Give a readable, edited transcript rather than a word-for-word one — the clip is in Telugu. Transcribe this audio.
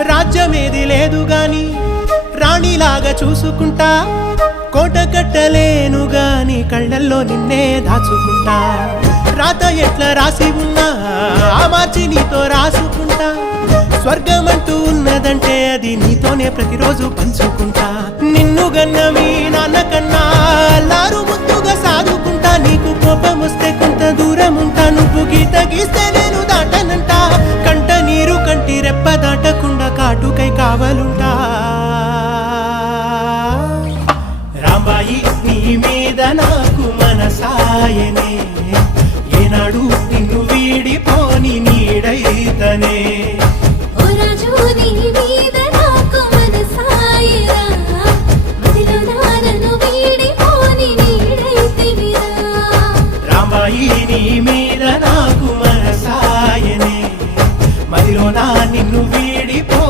రాజ్యమేది లేదు గాని రాణిలాగా చూసుకుంటా, కోట కట్టలేను గాని కళ్ళల్లో నిన్నే దాచుకుంటా. రాత ఎట్లా రాసి ఉన్నా ఆ మార్చి నీతో రాసుకుంటా. స్వర్గమంటూ ఉన్నదంటే అది నీతోనే ప్రతిరోజు పంచుకుంటా. నిన్ను గన్న మీ నాన్న కన్నా అల్లారు ముద్దుగా సాదుకుంటా. నీకు కోపం వస్తే కొంత దూరం ఉంటా, నువ్వు గీత గీస్తే నేను దాటనంటా. కంట నీరు కంటి రెప్ప దాటకుండా కాటుకై కావలుంటా. రాంబాయి నీ మీద నాకు మనసాయనే, ఏనాడు నిన్ను వీడిపోని నీడైతనే.